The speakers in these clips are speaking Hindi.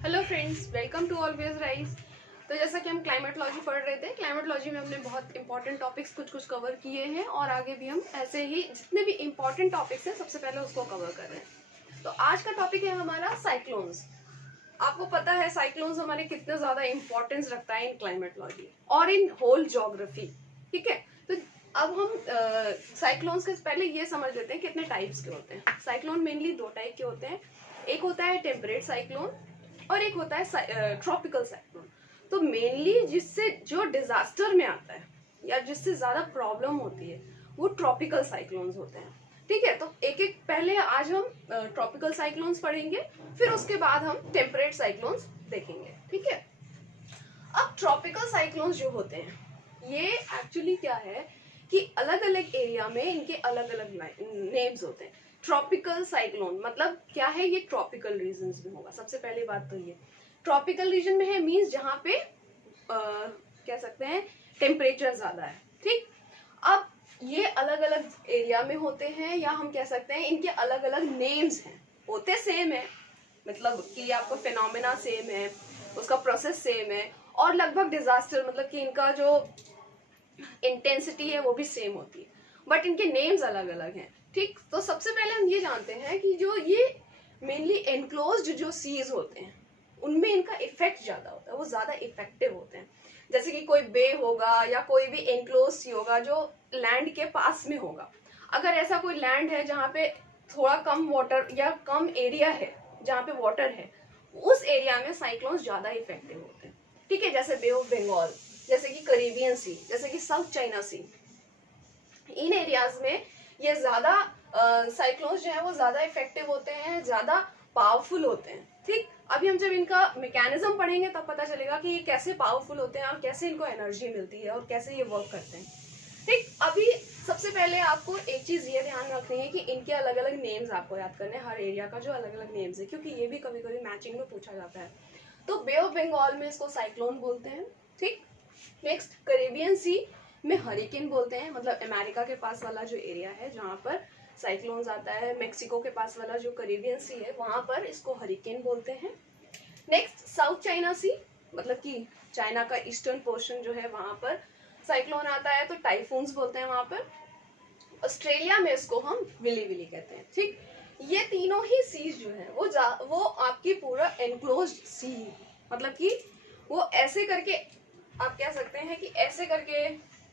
Hello friends, welcome to always rise. तो जैसा कि हम क्लाइमेटोलॉजी पढ़ रहे थे, क्लाइमेटोलॉजी में हमने बहुत इंपॉर्टेंट टॉपिक्स कुछ कवर किए हैं और आगे भी हम ऐसे ही जितने भी इंपॉर्टेंट टॉपिक्स हैं सबसे पहले उसको कवर कर रहे हैं। तो आज का टॉपिक है हमारा साइक्लोन्स। आपको पता है साइक्लोन्स हमारे कितने ज्यादा इंपॉर्टेंस रखता है इन क्लाइमेटोलॉजी और इन होल ज्योग्राफी। ठीक है, तो अब हम साइक्लोन्स के पहले ये समझ लेते हैं कितने टाइप्स के होते हैं। साइक्लोन मेनली दो टाइप के होते हैं, एक होता है टेम्परेट साइक्लोन और एक होता है ट्रॉपिकल साइक्लोन। तो मेनली जिससे जो डिजास्टर में आता है या जिससे ज्यादा प्रॉब्लम होती है वो ट्रॉपिकल साइक्लोन्स होते हैं। ठीक है, तो एक एक पहले आज हम ट्रॉपिकल साइक्लोन्स पढ़ेंगे, फिर उसके बाद हम टेम्परेट साइक्लोन्स देखेंगे। ठीक है, अब ट्रॉपिकल साइक्लोन्स जो होते हैं ये एक्चुअली क्या है कि अलग अलग एरिया में इनके अलग अलग नेम्स होते हैं। ट्रॉपिकल साइक्लोन मतलब क्या है, ये ट्रॉपिकल रीजन्स में होगा। सबसे पहली बात तो ये ट्रॉपिकल रीजन में है, मींस जहां पे कह सकते हैं टेम्परेचर ज्यादा है। ठीक, अब ये अलग अलग एरिया में होते हैं या हम कह सकते हैं इनके अलग अलग नेम्स हैं। होते सेम है, मतलब कि आपका फिनोमेना सेम है, उसका प्रोसेस सेम है और लगभग डिजास्टर मतलब कि इनका जो इंटेंसिटी है वो भी सेम होती है, बट इनके नेम्स अलग अलग हैं। ठीक, तो सबसे पहले हम ये जानते हैं कि जो ये मेनली एनक्लोज्ड जो सीज होते हैं उनमें इनका इफेक्ट ज्यादा होता है, वो ज्यादा इफेक्टिव होते हैं। जैसे कि कोई बे होगा या कोई भी एनक्लोज सी होगा जो लैंड के पास में होगा। अगर ऐसा कोई लैंड है जहाँ पे थोड़ा कम वाटर या कम एरिया है जहाँ पे वाटर है, उस एरिया में साइक्लोन्स ज्यादा इफेक्टिव होते हैं। ठीक है, जैसे बे ऑफ बंगाल, जैसे कि करेबियन सी, जैसे कि साउथ चाइना सी, इन एरियाज में ये ज्यादा साइक्लोन्स जो है वो ज्यादा इफेक्टिव होते हैं, ज्यादा पावरफुल होते हैं। ठीक, अभी हम जब इनका मैकेनिज्म पढ़ेंगे तब पता चलेगा कि ये कैसे पावरफुल होते हैं और कैसे इनको एनर्जी मिलती है और कैसे ये वर्क करते हैं। ठीक, अभी सबसे पहले आपको एक चीज ये ध्यान रखनी है कि इनके अलग अलग नेम्स आपको याद करने हैं, हर एरिया का जो अलग अलग नेम्स है, क्योंकि ये भी कभी कभी मैचिंग में पूछा जाता है। तो बे ऑफ बंगाल में इसको साइक्लोन बोलते हैं। ठीक, नेक्स्ट करेबियन सी में हरिकेन बोलते हैं, मतलब अमेरिका के पास वाला जो एरिया है जहाँ पर साइक्लोन्स आता है, मेक्सिको के पास वाला जो करेबियन सी है वहां पर इसको हरिकेन बोलते हैं। नेक्स्ट साउथ चाइना सी, मतलब कि चाइना का ईस्टर्न पोर्शन जो है वहां पर साइक्लोन आता है तो टाइफून्स बोलते हैं वहां पर। ऑस्ट्रेलिया में इसको हम विली विली कहते हैं। ठीक, ये तीनों ही सीज जो है वो आपकी पूरा एनक्लोज्ड सी, मतलब कि वो ऐसे करके आप कह सकते हैं कि ऐसे करके,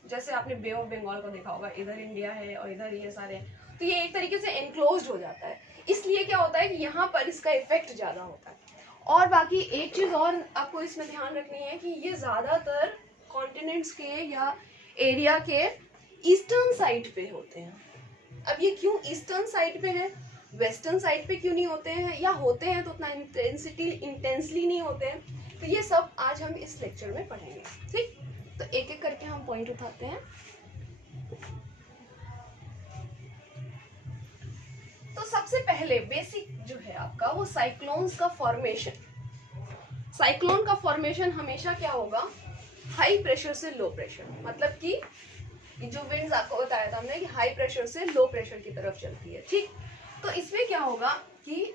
जैसे आपने बे ऑफ बंगाल को देखा होगा, इधर इंडिया है और इधर ये सारे, तो ये एक तरीके से एनक्लोज्ड हो जाता है। इसलिए क्या होता है कि यहाँ पर इसका इफेक्ट ज्यादा होता है। और बाकी एक चीज और आपको इसमें ध्यान रखनी है कि ये ज्यादातर कॉन्टिनेंट्स के या एरिया के ईस्टर्न साइड पे होते हैं। अब ये क्यों ईस्टर्न साइड पे है, वेस्टर्न साइड पे क्यों नहीं होते हैं, या होते हैं तो उतना इंटेंसली नहीं होते हैं, तो ये सब आज हम इस लेक्चर में पढ़ेंगे। ठीक, तो एक एक करके हम पॉइंट उठाते हैं। तो सबसे पहले बेसिक जो है आपका वो साइक्लोन्स का फॉर्मेशन। साइक्लोन का फॉर्मेशन हमेशा क्या होगा, हाई प्रेशर से लो प्रेशर, मतलब कि जो विंड्स आपको बताया था हमने कि हाई प्रेशर से लो प्रेशर की तरफ चलती है। ठीक, तो इसमें क्या होगा कि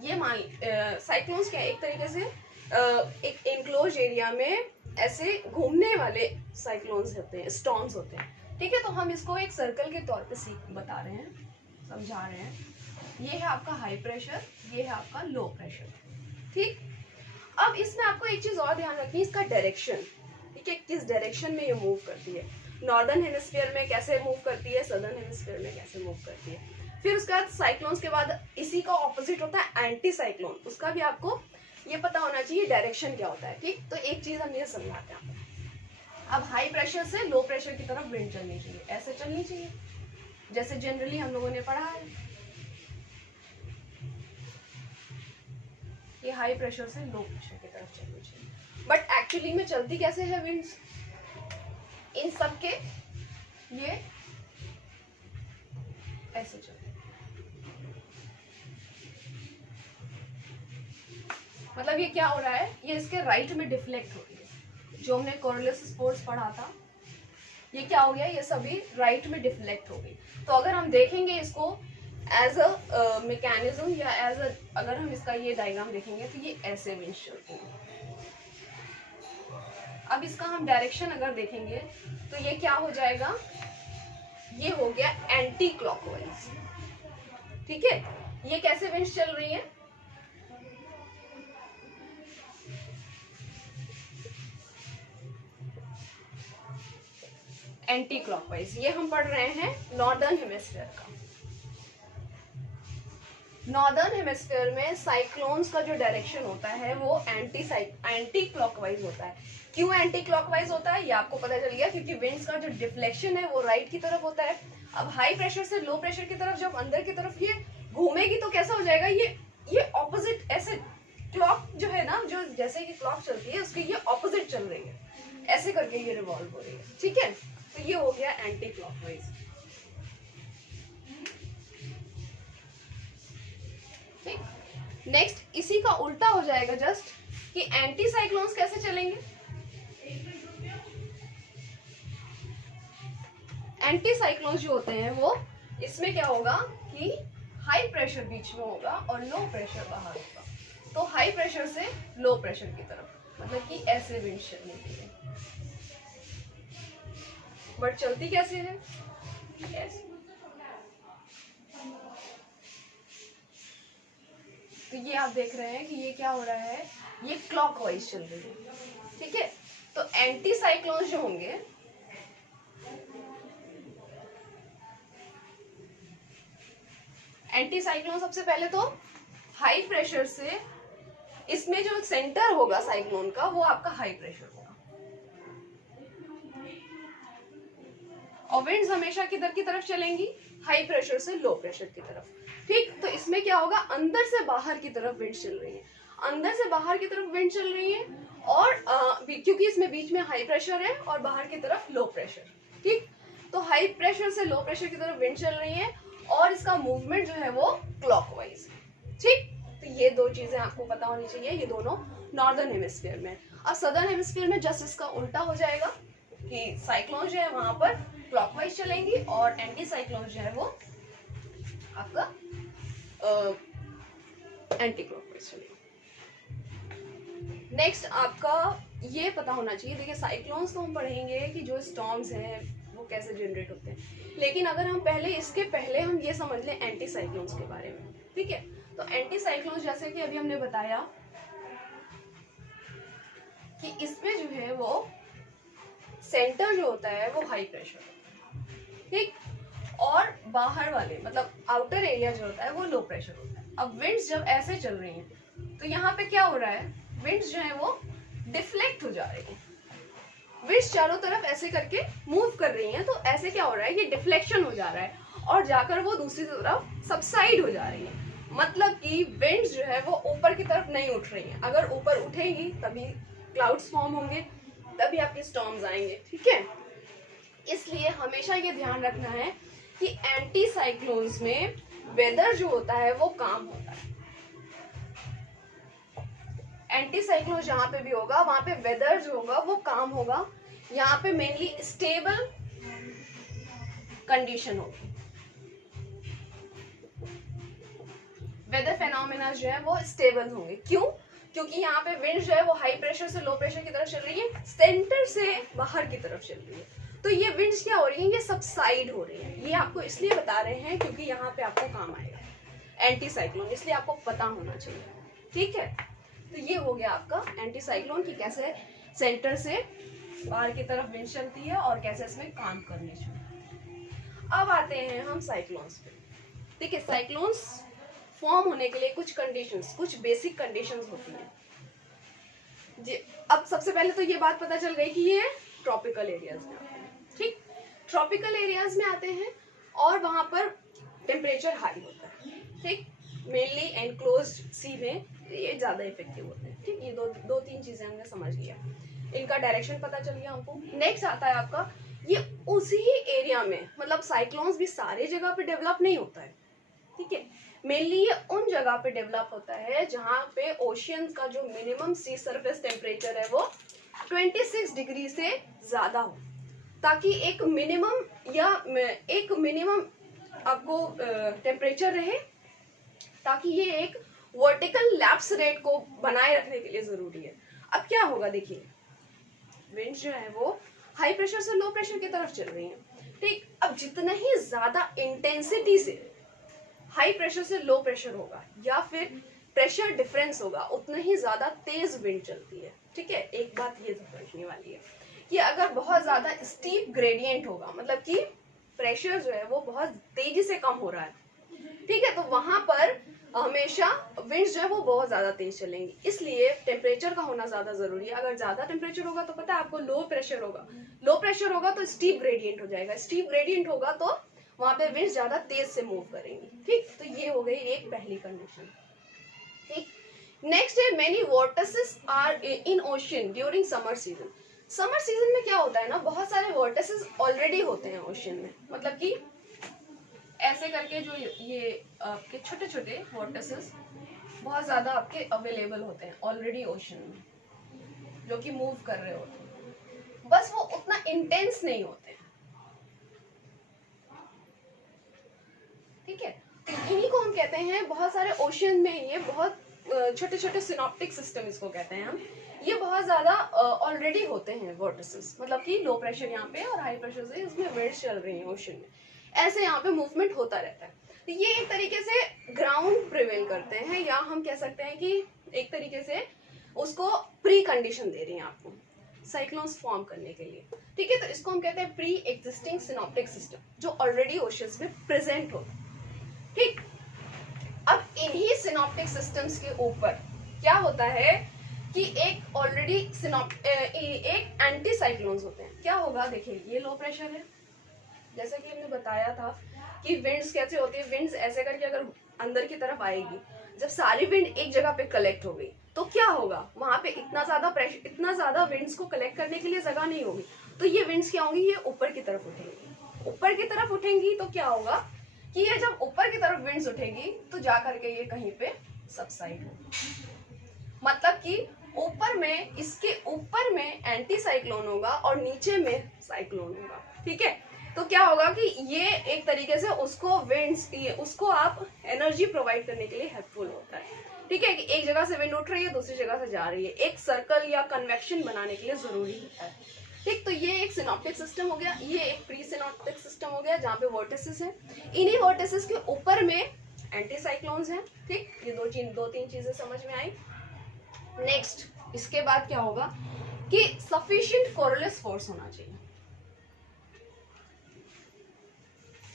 ये मान साइक्लोन्स क्या है, एक तरीके से एक एनक्लोज एरिया में ऐसे घूमने वाले साइक्लोन्स होते हैं, स्टॉर्म्स होते हैं। ठीक है, तो हम इसको एक सर्कल के तौर पे बता रहे हैं, समझा रहे हैं। ये है आपका हाई प्रेशर, ये है आपका लो प्रेशर। ठीक, अब इसमें आपको एक चीज और ध्यान रखनी है, इसका डायरेक्शन। ठीक है, किस डायरेक्शन में ये मूव करती है, नॉर्दर्न हेमिस्फीयर में कैसे मूव करती है, सदर्न हेमिस्फीयर में कैसे मूव करती है। फिर उसके बाद साइक्लोन्स के बाद इसी का ऑपोजिट होता है एंटी साइक्लोन, उसका भी आपको ये पता होना चाहिए डायरेक्शन क्या होता है। ठीक, तो एक चीज हम ये समझाते हैं। अब हाई प्रेशर से लो प्रेशर की तरफ विंड चलनी चाहिए, ऐसे चलनी चाहिए जैसे जनरली हम लोगों ने पढ़ा है। ये हाई प्रेशर से लो प्रेशर की तरफ चलनी चाहिए, बट एक्चुअली में चलती कैसे है विंड्स, इन सब के ये ऐसे चलते, मतलब ये क्या हो रहा है, ये इसके राइट में डिफ्लेक्ट हो रही है। जो हमने कोरियोलिस स्पोर्ट्स पढ़ा था, ये क्या हो गया, ये सभी राइट में डिफ्लेक्ट हो गई। तो अगर हम देखेंगे इसको एज अ मैकेनिज्म या एज अ, अगर हम इसका ये डायग्राम देखेंगे तो ये ऐसे विंड्स चलती हैं। अब इसका हम डायरेक्शन अगर देखेंगे तो ये क्या हो जाएगा, ये हो गया एंटी क्लॉकवाइज। ठीक है, ये कैसे विंड्स चल रही है, एंटी क्लॉकवाइज। ये हम पढ़ रहे हैं नॉर्दर्न हेमिस्फीयर का। नॉर्दर्न हेमिस्फीयर में साइक्लोन्स का जो डायरेक्शन होता है वो एंटी क्लॉकवाइज होता है। क्यों एंटी क्लॉकवाइज होता है ये आपको पता चल गया, क्योंकि विंड्स का जो डिफ्लेक्शन है वो राइट की तरफ होता है। अब हाई प्रेशर से लो प्रेशर की तरफ जब अंदर की तरफ ये घूमेगी तो कैसा हो जाएगा, ये ऑपोजिट, ऐसे क्लॉक जो है ना, जो जैसे कि क्लॉक चलती है उसकी ये ऑपोजिट चल रही है, ऐसे करके ये रिवॉल्व हो रही है। ठीक है, तो ये हो गया एंटी क्लॉकवाइज। ठीक, नेक्स्ट इसी का उल्टा हो जाएगा जस्ट, कि एंटी साइक्लोन्स कैसे चलेंगे। एंटी साइक्लोन्स जो होते हैं वो, इसमें क्या होगा कि हाई प्रेशर बीच में होगा और लो प्रेशर बाहर होगा। तो हाई प्रेशर से लो प्रेशर की तरफ, मतलब कि ऐसे विंड चलने के लिए। बट चलती कैसे है, ऐसे। तो ये आप देख रहे हैं कि ये क्या हो रहा है, ये क्लॉकवाइज चल रही है। ठीक है, तो एंटी साइक्लोन्स जो होंगे, एंटी साइक्लोन सबसे पहले तो हाई प्रेशर से, इसमें जो सेंटर होगा साइक्लोन का वो आपका हाई प्रेशर होगा, और विंड्स हमेशा किधर की तरफ चलेंगी, हाई प्रेशर से लो प्रेशर की तरफ। ठीक, तो इसमें क्या होगा, अंदर से बाहर की तरफ विंड चल रही है, अंदर से बाहर की तरफ विंड चल रही है, और क्योंकि इसमें बीच में हाई प्रेशर है और बाहर की तरफ लो प्रेशर। ठीक, तो हाई प्रेशर से लो प्रेशर की तरफ विंड चल रही है और इसका मूवमेंट जो है वो क्लॉकवाइज। ठीक, तो ये दो चीजें आपको पता होनी चाहिए, ये दोनों नॉर्दर्न हेमिस्फीयर में। अब सदर्न हेमिस्फीयर में जस्ट इसका उल्टा हो जाएगा कि साइक्लोन जो है वहां पर क्लॉकवाइज चलेंगी और एंटी साइक्लोन जो है वो आपका एंटी क्लॉकवाइज चलेगा। नेक्स्ट आपका ये पता होना चाहिए, देखिए साइक्लोन्स तो हम पढ़ेंगे कि जो स्टॉर्म्स हैं वो कैसे जनरेट होते हैं, लेकिन अगर हम इसके पहले हम ये समझ लें एंटी साइक्लोन्स के बारे में। ठीक है, तो एंटी साइक्लोन्स जैसे कि अभी हमने बताया कि इसमें जो है वो सेंटर जो होता है वो हाई प्रेशर, ठीक, और बाहर वाले मतलब आउटर एरिया जो होता है वो लो प्रेशर होता है। अब विंड्स जब ऐसे चल रही हैं तो यहाँ पे क्या हो रहा है, विंड्स जो है वो डिफ्लेक्ट हो जा रही है, विंड्स चारों तरफ ऐसे करके मूव कर रही हैं, तो ऐसे क्या हो रहा है, ये डिफ्लेक्शन हो जा रहा है और जाकर वो दूसरी तरफ सबसाइड हो जा रही है। मतलब कि विंड्स जो है वो ऊपर की तरफ नहीं उठ रही हैं, अगर ऊपर उठेगी तभी क्लाउड्स फॉर्म होंगे, तभी आपके स्टॉर्म्स आएंगे। ठीक है, इसलिए हमेशा ये ध्यान रखना है कि एंटी साइक्लोन्स में वेदर जो होता है वो काम होता है। एंटी साइक्लोन जहां पे भी होगा वहां पे वेदर जो होगा वो काम होगा, यहाँ पे मेनली स्टेबल कंडीशन होगी, वेदर फेनोमेना जो है वो स्टेबल होंगे। क्यों, क्योंकि यहाँ पे विंड जो है वो हाई प्रेशर से लो प्रेशर की तरफ चल रही है, सेंटर से बाहर की तरफ चल रही है, तो ये विंड्स क्या हो रही है, ये सबसाइड हो रही है। ये आपको इसलिए बता रहे हैं क्योंकि यहाँ पे आपको काम आएगा एंटी साइक्लोन, इसलिए आपको पता होना चाहिए। ठीक है, तो ये हो गया आपका एंटी साइक्लोन कि कैसे सेंटर से बाहर की तरफ विंड चलती है और कैसे इसमें काम करने चाहिए। अब आते हैं हम साइक्लोन्स पे। ठीक है, साइक्लोन्स फॉर्म होने के लिए कुछ कंडीशंस, कुछ बेसिक कंडीशंस होती हैं जी। अब सबसे पहले तो ये बात पता चल गई कि ये ट्रॉपिकल एरियाज में आते हैं। ठीक, ट्रॉपिकल एरियाज में आते हैं और वहां पर टेम्परेचर हाई होता है। ठीक, मेनली एनक्लोज्ड सी में ये ज्यादा इफेक्टिव होते हैं। ठीक, ये दो तीन चीजें हमने समझ लिया, इनका डायरेक्शन पता चल गया हमको। नेक्स्ट आता है आपका, ये उसी एरिया में, मतलब साइक्लोन्स भी सारे जगह पे डेवलप नहीं होता है। ठीक है, मेनली ये उन जगह पे डेवलप होता है जहां पे ओशियन का जो मिनिमम सी सरफेस टेम्परेचर है वो 26 डिग्री से ज्यादा हो, ताकि एक मिनिमम आपको टेम्परेचर रहे, ताकि ये एक वर्टिकल लैप्स रेट को बनाए रखने के लिए जरूरी है। अब क्या होगा, देखिए विंड जो है वो हाई प्रेशर से लो प्रेशर की तरफ चल रही है, ठीक। अब जितना ही ज्यादा इंटेंसिटी से हाई प्रेशर से लो प्रेशर होगा या फिर प्रेशर डिफरेंस होगा, उतना ही ज्यादा तेज विंड चलती है, ठीक है। एक बात ये समझने वाली है कि अगर बहुत ज्यादा स्टीप ग्रेडियंट होगा, मतलब कि प्रेशर जो है वो बहुत तेजी से कम हो रहा है, ठीक है, तो वहां पर हमेशा विंड्स जो है वो बहुत ज्यादा तेज चलेंगी। इसलिए टेम्परेचर का होना ज्यादा जरूरी है। अगर ज्यादा टेम्परेचर होगा तो पता है आपको लो प्रेशर होगा, लो प्रेशर होगा तो स्टीप ग्रेडियंट हो जाएगा, स्टीप ग्रेडियंट होगा तो वहां पे विंड्स ज्यादा तेज से मूव करेंगी, ठीक। तो ये हो गई एक पहली कंडीशन, ठीक। नेक्स्ट है many vortices are in ocean during summer season. Summer season में क्या होता है ना, बहुत सारे वॉर्टिसेस ऑलरेडी होते हैं ओशन में, मतलब कि ऐसे करके जो ये आपके छोटे छोटे वॉर्टिसेस बहुत ज्यादा आपके अवेलेबल होते हैं ऑलरेडी ओशन में, जो कि मूव कर रहे होते हैं, बस वो उतना इंटेंस नहीं होते, ठीक है। तो इन्हीं को हम कहते हैं, बहुत सारे ओशन में ये बहुत छोटे छोटे सिनॉप्टिक सिस्टम इसको कहते हैं हम, ये बहुत ज्यादा ऑलरेडी होते हैं वॉर्टिसेस, मतलब कि लो प्रेशर यहाँ पे और हाई प्रेशर से इसमें विंड्स चल रही है ओशन में, ऐसे यहाँ पे मूवमेंट होता रहता है। तो ये एक तरीके से ग्राउंड प्रिवेल करते हैं, या हम कह सकते हैं कि एक तरीके से उसको प्री कंडीशन दे रही हैं आपको साइक्लोन्स फॉर्म करने के लिए, ठीक है। तो इसको हम कहते हैं प्री एग्जिस्टिंग सिनॉप्टिक सिस्टम, जो ऑलरेडी ओशंस में प्रेजेंट होता है, ठीक। अब इन्हीं सिनॉप्टिक सिस्टम्स के ऊपर क्या होता है कि एक ऑलरेडी एक एंटी साइक्लोन्स होते हैं। क्या होगा, देखिए ये लो प्रेशर है, जैसा कि हमने बताया था कि विंड्स कैसे होती है, विंड्स ऐसे करके अगर अंदर की तरफ आएगी, जब सारी विंड एक जगह पे कलेक्ट हो गई तो क्या होगा, वहां पे इतना ज्यादा प्रेशर, इतना ज्यादा विंड्स को कलेक्ट करने के लिए जगह नहीं होगी, तो ये विंड्स क्या होंगी, ये ऊपर की तरफ उठेंगी। ऊपर की तरफ उठेंगी तो क्या होगा कि ये जब ऊपर की तरफ विंड्स उठेगी तो जा करके ये कहीं पे सबसाइड होगी, मतलब कि ऊपर में, इसके ऊपर में एंटी साइक्लोन होगा और नीचे में साइक्लोन होगा, ठीक है। तो क्या होगा कि ये एक तरीके से उसको विंड्स, उसको आप एनर्जी प्रोवाइड करने के लिए हेल्पफुल होता है, ठीक है, कि एक जगह से विंड उठ रही है दूसरी जगह से जा रही है, एक सर्कल या कन्वेक्शन बनाने के लिए जरूरी होता है, ठीक। तो ये एक सिनॉप्टिक सिस्टम हो गया, ये एक प्री सिनॉप्टिक सिस्टम हो गया जहाँ पे वॉर्टिसेस हैं, इन्हीं वॉर्टिसेस के ऊपर में एंटी साइक्लोन्स हैं, ठीक। ये दो तीन चीजें समझ में आई। नेक्स्ट इसके बाद क्या होगा कि सफिशिएंट कोरोलिस फोर्स होना चाहिए।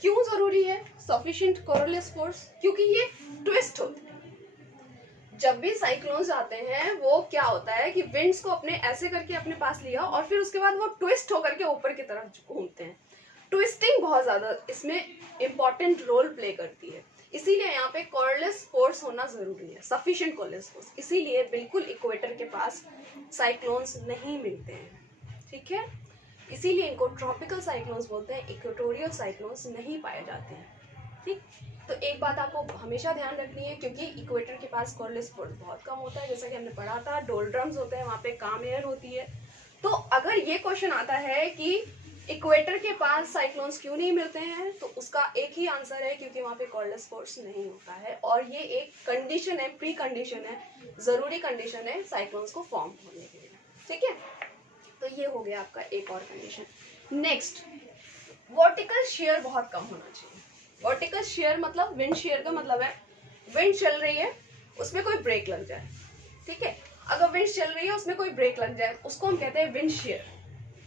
क्यों जरूरी है सफिशिएंट कोरोलिस फोर्स, क्योंकि ये ट्विस्ट होते हैं। जब भी साइक्लोन्स आते हैं वो क्या होता है कि विंड्स को अपने ऐसे करके अपने पास लिया और फिर उसके बाद वो ट्विस्ट होकर के ऊपर की तरफ घूमते हैं। ट्विस्टिंग बहुत ज्यादा इसमें इंपॉर्टेंट रोल प्ले करती है, इसीलिए यहाँ पे कोरोलिस फोर्स होना जरूरी है, सफिशिएंट कोरोलिस फोर्स। इसीलिए बिल्कुल इक्वेटर के पास साइक्लोन्स नहीं मिलते हैं, ठीक है, इसीलिए इनको ट्रॉपिकल साइक्लोन्स बोलते हैं, इक्वेटोरियल साइक्लोन्स नहीं पाए जाते हैं, ठीक। तो एक बात आपको हमेशा ध्यान रखनी है, क्योंकि इक्वेटर के पास कोरोलिस फोर्स बहुत कम होता है, जैसा कि हमने पढ़ा था, डोल्ड्रम्स होते हैं, वहाँ पे काम एयर होती है। तो अगर ये क्वेश्चन आता है कि इक्वेटर के पास साइक्लोन्स क्यों नहीं मिलते हैं, तो उसका एक ही आंसर है, क्योंकि वहाँ पे कोरोलिस फोर्स नहीं होता है, और ये एक कंडीशन है, प्री कंडीशन है, जरूरी कंडीशन है साइक्लोन्स को फॉर्म होने के लिए, ठीक है। तो ये हो गया आपका एक और कंडीशन। नेक्स्ट, वर्टिकल शेयर बहुत कम होना चाहिए। वर्टिकल शेयर मतलब, विंड शेयर का मतलब है विंड चल रही है उसमें कोई ब्रेक लग जाए, ठीक है। अगर विंड चल रही है उसमें कोई ब्रेक लग जाए, उसको हम कहते हैं विंड शेयर,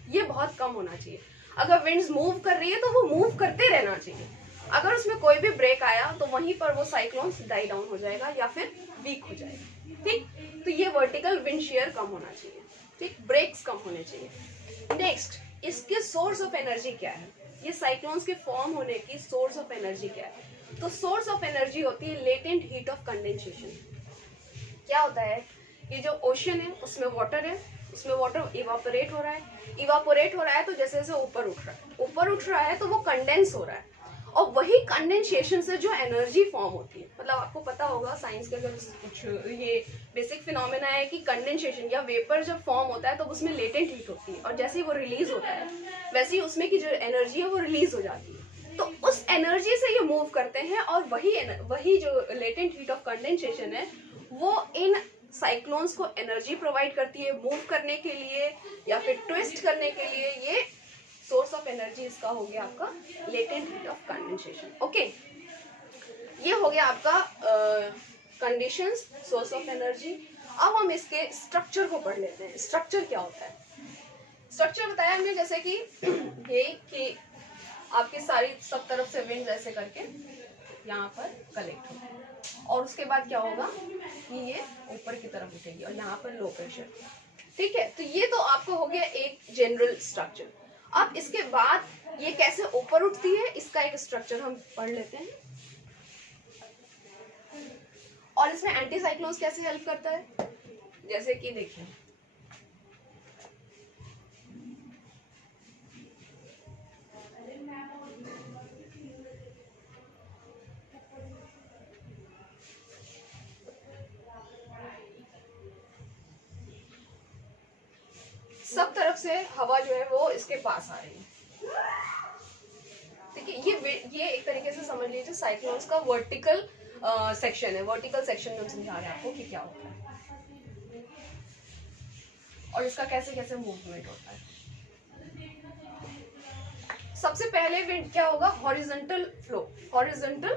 ये बहुत कम होना चाहिए। अगर विंड्स मूव कर रही है तो वो मूव करते रहना चाहिए, अगर उसमें कोई भी ब्रेक आया तो वहीं पर वो साइक्लोन्स डाई डाउन हो जाएगा या फिर वीक हो जाएगा, ठीक। तो ये वर्टिकल विंड शेयर कम होना चाहिए, ठीक, ब्रेक्स कम होने चाहिए। नेक्स्ट, इसके सोर्स ऑफ एनर्जी क्या है, ये साइक्लोन्स के फॉर्म होने की सोर्स ऑफ एनर्जी क्या है, तो सोर्स ऑफ एनर्जी होती है लेटेंट हीट ऑफ कंडेंसेशन। क्या होता है, ये जो ओशन है उसमें वाटर है, उसमें वाटर इवापोरेट हो रहा है, इवापोरेट हो रहा है तो जैसे जैसे ऊपर उठ रहा है तो वो कंडेंस हो रहा है, और वही कंडेंसेशन से जो एनर्जी फॉर्म होती है, मतलब आपको पता होगा साइंस के अगर कुछ ये बेसिक फिनोमेना है कि कंडेंसेशन या वेपर जब फॉर्म होता है तो उसमें लेटेंट हीट होती है, और जैसे ही वो रिलीज होता है वैसे ही उसमें की जो एनर्जी है वो रिलीज हो जाती है। तो उस एनर्जी से ये मूव करते हैं और वही जो लेटेंट हीट ऑफ कंडेंसेशन है वो इन साइक्लोन्स को एनर्जी प्रोवाइड करती है मूव करने के लिए या फिर ट्विस्ट करने के लिए। ये सोर्स ऑफ एनर्जी इसका हो गया आपका latent heat of condensation. Okay, ये हो गया आपका कंडीशंस, सोर्स ऑफ एनर्जी। अब हम इसके स्ट्रक्चर को पढ़ लेते हैं। स्ट्रक्चर क्या होता है? स्ट्रक्चर बताया हमने जैसे कि ये कि आपकी सारी सब तरफ से विंड ऐसे करके यहाँ पर कलेक्ट होगी और उसके बाद क्या होगा कि ये ऊपर की तरफ उठेगी और यहाँ पर लो प्रेशर। ठीक है, तो ये तो आपको हो गया एक जनरल स्ट्रक्चर। अब इसके बाद ये कैसे ऊपर उठती है इसका एक स्ट्रक्चर हम पढ़ लेते हैं और इसमें एंटी साइक्लोन्स कैसे हेल्प करता है। जैसे कि देखिए सब तरफ से हवा जो है वो इसके पास आ रही है। ठीक है, ये एक तरीके से समझ लीजिए साइक्लोन्स का वर्टिकल सेक्शन है। वर्टिकल सेक्शन में हम समझा रहे हैं आपको कि क्या होता है और इसका कैसे कैसे मूवमेंट होता है। सबसे पहले विंड क्या होगा? Horizontal flow. हॉरिजॉन्टल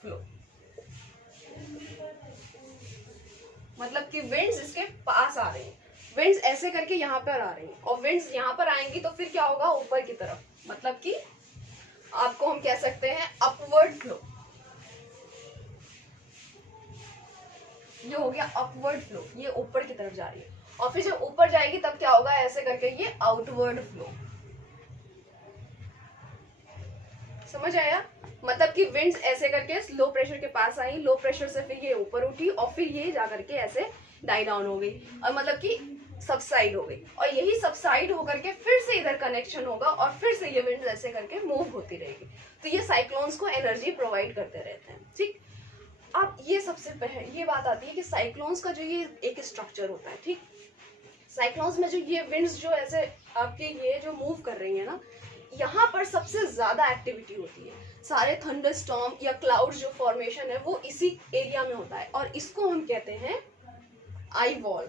फ्लो मतलब कि विंड्स इसके पास आ रही हैं, विंड्स ऐसे करके यहाँ पर आ रही हैं और विंड्स यहाँ पर आएंगी तो फिर क्या होगा? ऊपर की तरफ, मतलब कि आपको हम कह सकते हैं अपवर्ड फ्लो। ये हो गया अपवर्ड फ्लो, ये ऊपर की तरफ जा रही है और फिर जब ऊपर जाएगी तब क्या होगा? ऐसे करके ये आउटवर्ड फ्लो। समझ आया? मतलब कि विंड्स ऐसे करके लो प्रेशर के पास आई, लो प्रेशर से फिर ये ऊपर उठी और फिर ये जा करके ऐसे डाई डाउन हो गई और मतलब कि सबसाइड हो गई और यही सबसाइड होकर के फिर से इधर कनेक्शन होगा और फिर से ये विंड्स ऐसे करके मूव होती रहेगी। तो ये साइक्लोन्स को एनर्जी प्रोवाइड करते रहते हैं। ठीक, अब ये सबसे पहले ये बात आती है कि साइक्लोन्स का जो ये एक स्ट्रक्चर होता है। ठीक, साइक्लोन्स में जो ये विंड्स जो ऐसे आपके ये जो मूव कर रही है ना, यहाँ पर सबसे ज्यादा एक्टिविटी होती है। सारे थंडर स्टॉर्म या क्लाउड्स जो फॉर्मेशन है वो इसी एरिया में होता है और इसको हम कहते हैं आई वॉल।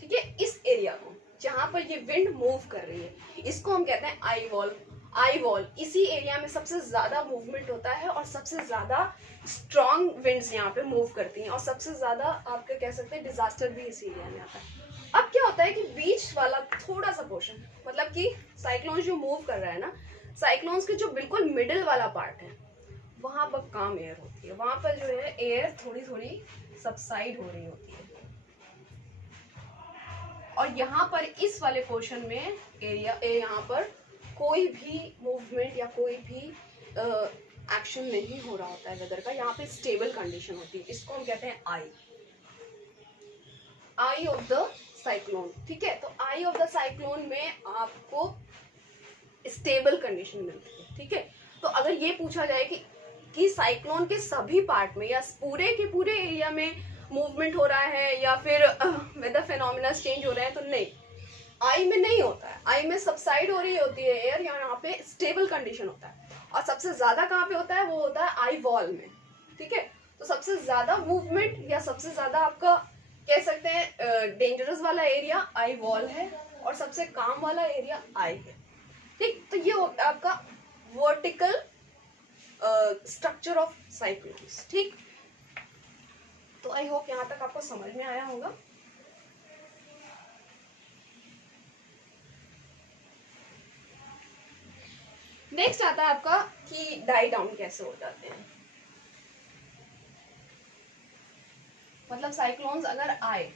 ठीक है, इस एरिया को जहां पर ये विंड मूव कर रही है इसको हम कहते हैं आई वॉल। आई वॉल, इसी एरिया में सबसे ज्यादा मूवमेंट होता है और सबसे ज्यादा स्ट्रॉन्ग विंड्स यहाँ पे मूव करती हैं और सबसे ज्यादा आपके कह सकते हैं डिजास्टर भी इसी एरिया में आता है। अब क्या होता है कि बीच वाला थोड़ा सा पोर्शन, मतलब कि साइक्लोन जो मूव कर रहा है ना, साइक्लोन्स के जो बिल्कुल मिडिल वाला पार्ट है वहां पर काम एयर होती है, वहां पर जो है एयर थोड़ी थोड़ी सबसाइड हो रही होती है और यहाँ पर इस वाले पोर्शन में एरिया यहाँ पर कोई भी मूवमेंट या कोई भी एक्शन नहीं हो रहा होता है वेदर का। यहाँ पे स्टेबल कंडीशन होती है, इसको हम कहते हैं आई ऑफ द साइक्लोन। ठीक है, तो आई ऑफ द साइक्लोन में आपको स्टेबल कंडीशन मिलती है। ठीक है, तो अगर ये पूछा जाए कि साइक्लोन के सभी पार्ट में या पूरे के पूरे एरिया में मूवमेंट हो रहा है या फिर वेदर फेनोमेना चेंज हो रहे हैं, तो नहीं, आई में नहीं होता है। आई में सबसाइड हो रही होती है एयर, यहाँ पे स्टेबल कंडीशन होता है और सबसे ज्यादा कहाँ पे होता है? वो होता है आई वॉल में। ठीक है, तो सबसे ज्यादा मूवमेंट या सबसे ज्यादा आपका कह सकते हैं डेंजरस वाला एरिया आई वॉल है और सबसे काम वाला एरिया आई है। ठीक, तो ये आपका वर्टिकल स्ट्रक्चर ऑफ साइक्लोन्स। ठीक, तो आई होप यहाँ तक आपको समझ में आया होगा। नेक्स्ट आता है आपका कि डाई डाउन कैसे हो जाते हैं। मतलब साइक्लोन्स अगर आए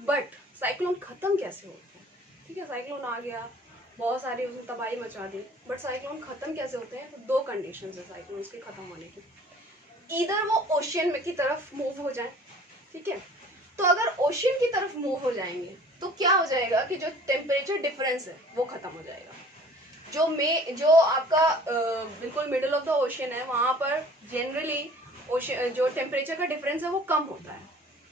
बट साइक्लोन खत्म कैसे होते हैं। ठीक है, साइक्लोन आ गया, बहुत सारी उसने तबाही मचा दी, बट साइक्लोन खत्म कैसे होते हैं? तो दो कंडीशंस है साइक्लोन्स के खत्म होने की। इधर वो ओशियन में की तरफ मूव हो जाए। ठीक है, तो अगर ओशियन की तरफ मूव हो जाएंगे तो क्या हो जाएगा कि जो टेम्परेचर डिफरेंस है वो खत्म हो जाएगा। जो आपका बिल्कुल मिडिल ऑफ द ओशियन है वहां पर जनरली जो टेम्परेचर का डिफरेंस है वो कम होता है।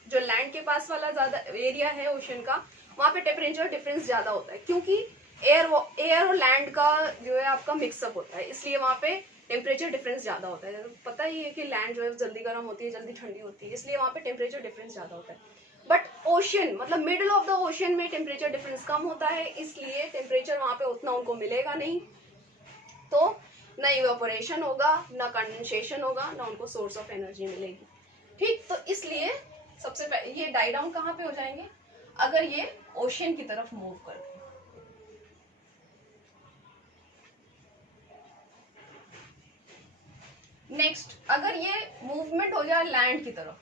जो लैंड के पास वाला ज्यादा एरिया है ओशन का, वहां पे टेम्परेचर डिफरेंस ज्यादा होता है, क्योंकि एयर और लैंड का जो है आपका मिक्सअप होता है, इसलिए वहां पे टेम्परेचर डिफरेंस ज्यादा होता है। पता ही है कि लैंड जो है जल्दी गर्म होती है, जल्दी ठंडी होती है, इसलिए वहां पे टेम्परेचर डिफरेंस ज्यादा होता है। बट ओशन मतलब मिडल ऑफ द ओशन में टेम्परेचर डिफरेंस कम होता है, इसलिए टेम्परेचर वहां पे उतना उनको मिलेगा नहीं, तो ना इवेपोरेशन होगा, ना कंडेंसेशन होगा, ना उनको सोर्स ऑफ एनर्जी मिलेगी। ठीक, तो इसलिए सबसे पहले ये डाई डाउन कहाँ पे हो जाएंगे, अगर ये ओशन की तरफ मूव कर गए। नेक्स्ट, अगर ये मूवमेंट हो जाए लैंड की तरफ,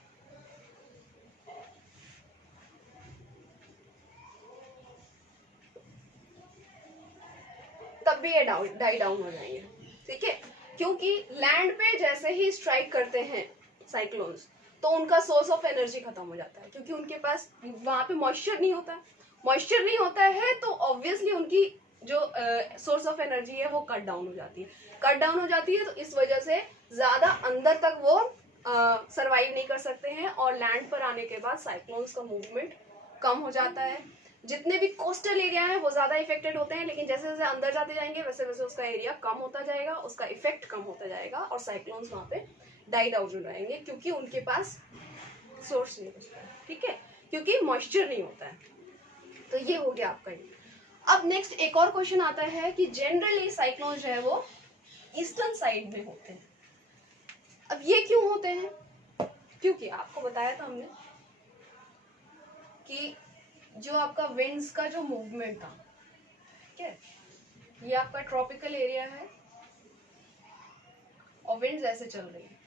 तब भी ये डाई डाउन हो जाएंगे। ठीक है, क्योंकि लैंड पे जैसे ही स्ट्राइक करते हैं साइक्लोन्स, तो उनका सोर्स ऑफ एनर्जी खत्म हो जाता है, क्योंकि उनके पास वहां पे मॉइस्चर नहीं होता है। मॉइस्चर नहीं होता है तो ऑब्वियसली उनकी जो सोर्स ऑफ एनर्जी है वो कट डाउन हो जाती है। कट डाउन हो जाती है तो इस वजह से ज्यादा अंदर तक वो सरवाइव नहीं कर सकते हैं, और लैंड पर आने के बाद साइक्लोन्स का मूवमेंट कम हो जाता है। जितने भी कोस्टल एरिया है वो ज्यादा इफेक्टेड होते हैं, लेकिन जैसे जैसे अंदर जाते जाएंगे वैसे वैसे उसका एरिया कम होता जाएगा, उसका इफेक्ट कम होता जाएगा, और साइक्लोन्स वहां पे डाइड आउट हो जाएंगे, क्योंकि उनके पास सोर्स नहीं बचता है। ठीक है, क्योंकि मॉइस्चर नहीं होता है। तो ये हो गया आपका ये। अब नेक्स्ट एक और क्वेश्चन आता है कि जनरली साइक्लोन जो है वो ईस्टर्न साइड में होते हैं। अब ये क्यों होते हैं, क्योंकि आपको बताया था हमने कि जो आपका विंड्स का जो मूवमेंट था, ठीक है, ये आपका ट्रॉपिकल एरिया है और विंड्स ऐसे चल रही है।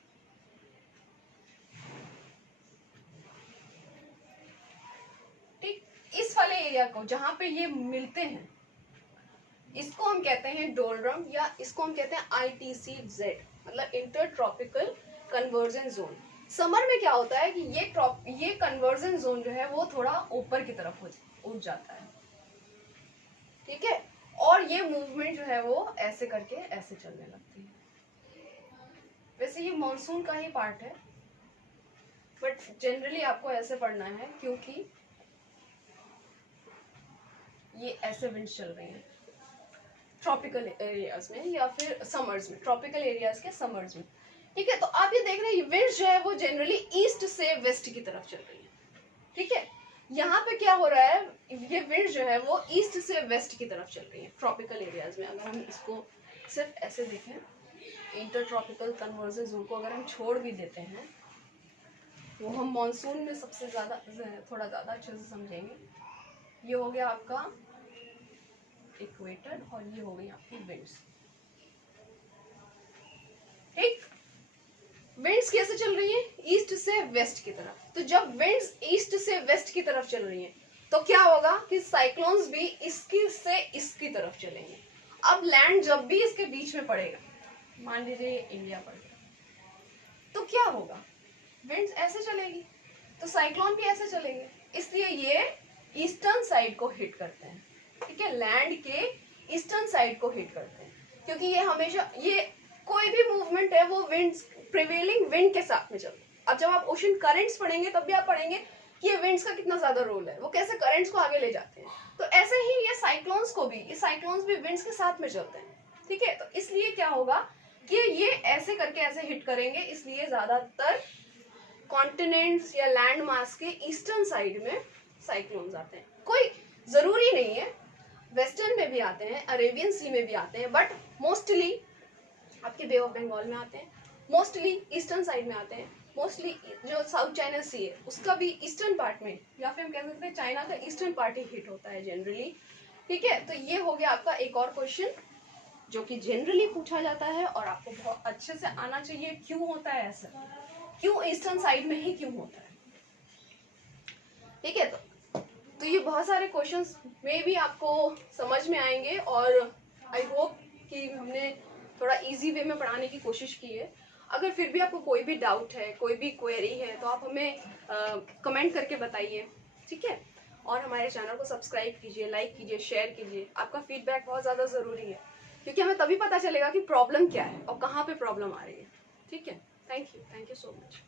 ठीक, इस वाले एरिया को जहां पे ये मिलते हैं, इसको हम कहते हैं डोलड्रम, या इसको हम कहते हैं ITCZ, मतलब inter tropical conversion zone. Summer में क्या होता है कि ये कन्वर्जन जोन जो है वो थोड़ा ऊपर की तरफ उठ जाता है। ठीक है, और ये मूवमेंट जो है वो ऐसे करके ऐसे चलने लगती है। वैसे ये मॉनसून का ही पार्ट है, बट जनरली आपको ऐसे पढ़ना है, क्योंकि ये ऐसे विंड चल रही हैं ट्रॉपिकल एरियाज में, या फिर समर्स में, ट्रॉपिकल एरियाज के समर्स में। ठीक है, तो आप ये देख रहे हैं विंड जो है वो जनरली ईस्ट से वेस्ट की तरफ चल रही है। ठीक है, यहाँ पे क्या हो रहा है, ये विंड जो है वो ईस्ट से वेस्ट की तरफ चल रही है ट्रॉपिकल एरियाज में। अगर हम इसको सिर्फ ऐसे देखें, इंटर ट्रॉपिकल कन्वर्जन जोन को अगर हम छोड़ भी देते हैं, वो हम मॉनसून में सबसे ज्यादा थोड़ा ज्यादा अच्छे से समझेंगे। ये हो गया आपका इक्वेटर, और ये हो गई आपकी विंड्स। ठीक, विंड्स कैसे चल रही हैं, ईस्ट से वेस्ट की तरफ। तो जब विंड्स ईस्ट से वेस्ट की तरफ चल रही हैं, तो क्या होगा कि साइक्लोन्स भी इसकी से इसकी तरफ चलेंगे। अब लैंड जब भी इसके बीच में पड़ेगा, मान लीजिए ये इंडिया पड़ गया, तो क्या होगा, विंड्स ऐसे चलेगी, तो साइक्लोन भी ऐसे चलेंगे, इसलिए ये ईस्टर्न साइड को हिट करते हैं। ठीक है, लैंड के ईस्टर्न साइड को हिट करते हैं, क्योंकि ये हमेशा, ये कोई भी मूवमेंट है वो विंड्स, प्रिवेलिंग विंड के साथ में चलती है। अब जब आप ओशन करेंट्स पढ़ेंगे तब भी आप पढ़ेंगे कि ये विंड्स का कितना ज्यादा रोल है, वो कैसे करेंट्स को आगे ले जाते हैं। तो ऐसे ही ये साइक्लोन्स भी विंड्स के साथ में चलते हैं। ठीक है, तो इसलिए क्या होगा कि ये ऐसे करके ऐसे हिट करेंगे, इसलिए ज्यादातर कॉन्टिनेंट्स या लैंड मास के ईस्टर्न साइड में साइक्लोन्स आते हैं। कोई जरूरी नहीं है, वेस्टर्न में भी आते हैं, अरेबियन सी में भी आते हैं, बट मोस्टली आपके बे ऑफ बंगाल में आते हैं, मोस्टली ईस्टर्न साइड में आते हैं, मोस्टली जो साउथ चाइना सी है उसका भी ईस्टर्न पार्ट में, या फिर हम कह सकते हैं चाइना का ईस्टर्न पार्ट ही हिट होता है जनरली। ठीक है, तो ये हो गया आपका एक और क्वेश्चन जो कि जनरली पूछा जाता है, और आपको बहुत अच्छे से आना चाहिए क्यों होता है ऐसा, क्यों ईस्टर्न साइड में ही क्यों होता है। ठीक है, तो ये बहुत सारे क्वेश्चंस में भी आपको समझ में आएंगे, और आई होप कि हमने थोड़ा इजी वे में पढ़ाने की कोशिश की है। अगर फिर भी आपको कोई भी डाउट है, कोई भी क्वेरी है, तो आप हमें कमेंट करके बताइए। ठीक है, और हमारे चैनल को सब्सक्राइब कीजिए, लाइक कीजिए, शेयर कीजिए। आपका फीडबैक बहुत ज़्यादा ज़रूरी है, क्योंकि हमें तभी पता चलेगा कि प्रॉब्लम क्या है और कहाँ पे प्रॉब्लम आ रही है। ठीक है, थैंक यू सो मच।